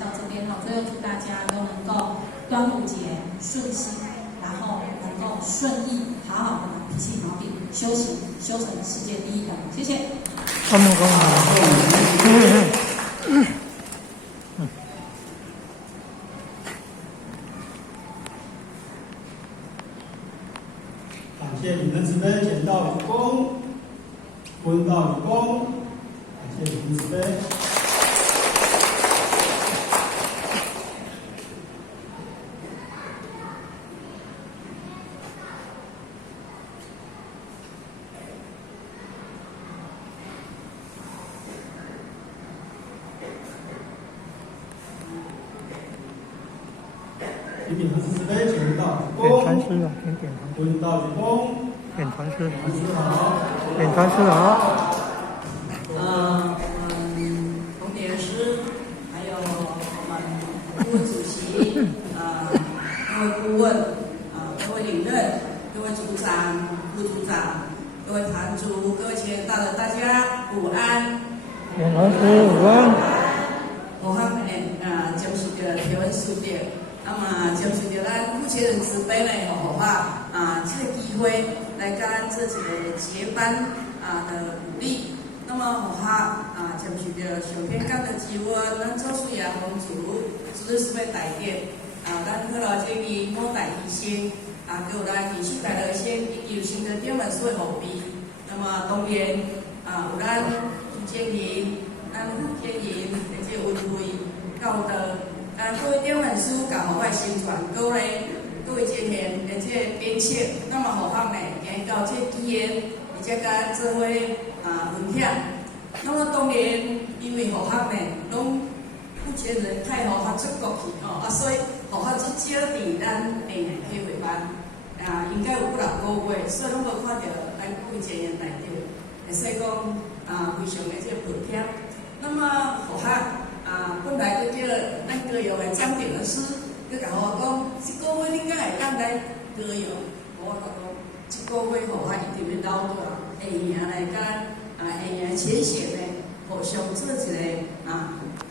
到这边哈，最后祝大家都能够端午节顺心，然后能够顺意，好好的脾气好点，修行修成世界第一等。谢谢。感谢你们慈悲，捡到礼功，闻到礼功，感谢你们慈悲。一品和慈悲，捡到礼功，点传师啊，点闻到礼功，点传师，传师好，点传师好。洪典师，还有我们顾问主席，各位顾问，各位领任，各位组长、副组长，各位坛主，各位前到的大家午安。点传师午安。我们就是个台湾书店。那么就是着咱负责人慈悲呢，吼哈这个机会来跟咱这几个结班的努力。那么吼哈就是着上天讲的机会，咱做事也丰足，主是要大点咱去了这个某大医生给有咱艺术大学生以及行政点文书的后备。那么当然有咱主持人、咱副主持人，而且文会教的。各位点文书甲互我宣传，各位前面而且编辑，那么互咱呢，行到这机缘，而且甲做伙分享。那么当然，因为互咱呢，拢目前人太互较出国去所以互较足少伫咱体会班应该有5、6个月，所以拢无看到咱各位前面内底，会使讲非常的这个抱歉。那么互咱。本来就叫咱高阳的张点的师，佮甲我讲，一个月你敢会当来高阳？我讲，一个月互我一定要留倒，会赢来甲会赢前线的，互相做一个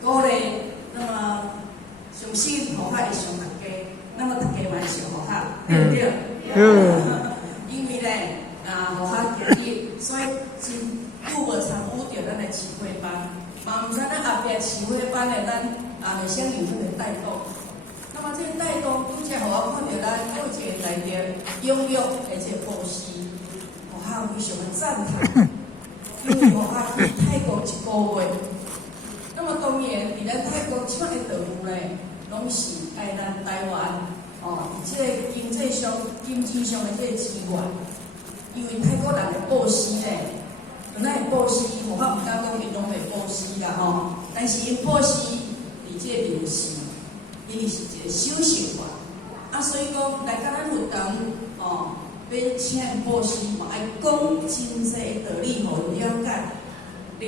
鼓励。那么相信互我会上大家，那么大家嘛上互我，对不对？因为咧互我今日，所以真久无参与着咱的集会班。嘛，毋知咱后壁市会班的咱会先有这个带动，那么这个带动，拄则互我看到咱各一个内底踊跃而且布施，互我非常的赞叹，因为互我去泰国1个月，那么当然伫咱泰国即摆的道路咧，拢是爱咱台湾以这个经济上的这个资源，因为泰国人的布施咧。咱会布施，我毋敢讲因拢会布施啦但是因布施伫这个灵视，因为是一个修行法所以讲来甲咱活动要请因布施嘛，爱讲真济道理，互因了解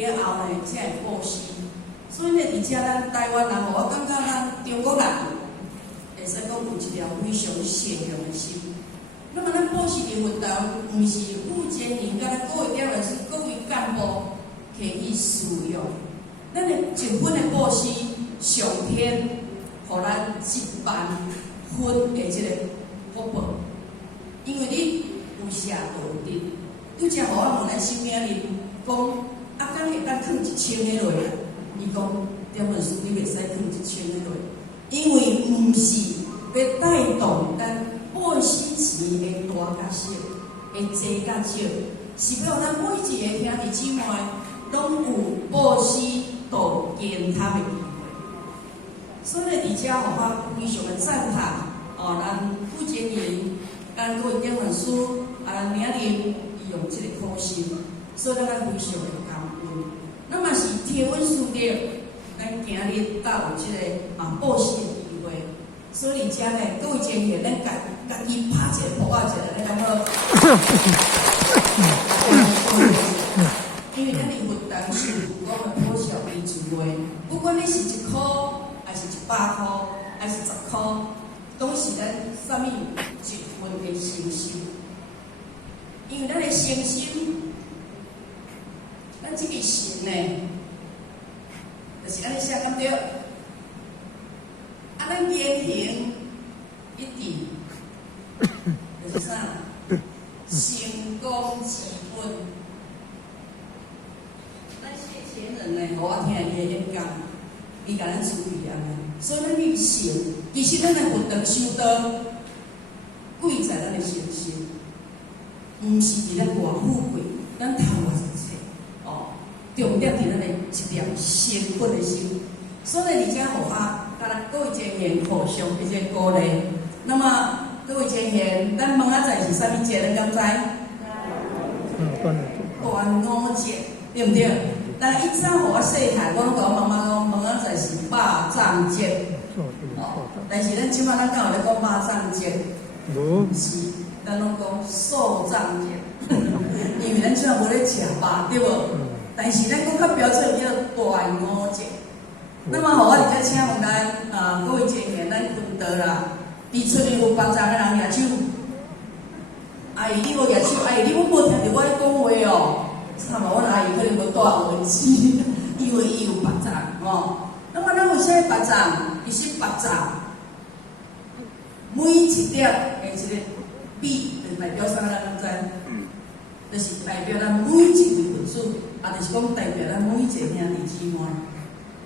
了后呢，才会布施。所以呢，而且咱台湾人，我感觉咱中国人会使讲有一条非常善良的心。那么咱布施的活动，毋是负责人甲咱各位点文是各位干部可以使用。咱的1分的布施，上天互咱1万分的这个福报，因为你有下道德。拄则互我问咱身边人讲，敢会当囥1000个落来？伊讲点文书你袂使囥1000个落，因为毋是要带动咱。布施钱的大甲小，的济甲少，是要咱每一个兄弟姊妹拢有布施度健康的机会。所以呢，伫遮互我非常的赞叹咱负责人，咱各位点文书名人伊用这个苦心，所以咱非常的感恩。那么是天文书店，咱今日到有这个布施的机会，所以遮呢，各位前辈，咱家己拍一个，抱一个，你感觉？因为咱的活动是我们普小的资源，不管你是1块，还是100块，还是10块，都是咱啥物1分的诚心。因为咱的诚心，咱这个心呢，就是安尼写，敢对？咱言行一致，就是啥？成功之本。咱谢前人呢，互我听伊的演讲，伊甲咱处理安尼。所以咱去行，其实咱的佛道修道，贵在咱的诚心，毋是伫咧外富贵，咱头外一切。哦，重点伫咱的一条成佛的心。所以而且互我，甲咱各位前贤互相一个鼓励。那么各位前贤，咱问仔载是啥物节？咱敢知？端午节，对毋对？但以前互我细汉，我拢甲我妈妈讲，问仔载是肉粽节。哦，但是咱即摆咱敢有咧讲肉粽节？无，是，咱拢讲素粽节，因为咱即摆无咧食肉，对无？但是咱讲较标准叫端午节。那么，互我伫遮请问咱各位前贤，咱坤道啦，伫厝里有帮助的人举手。阿姨，你无举手，阿姨，你无听着我咧讲话哦。惨啊，阮阿姨可能无带耳机，因为伊有白粽哦。那么咱为啥白粽？其实白粽每一粒的一个米，就代表啥？咱知？就是代表咱每一位佛子，也就是讲代表咱每一个兄弟姊妹。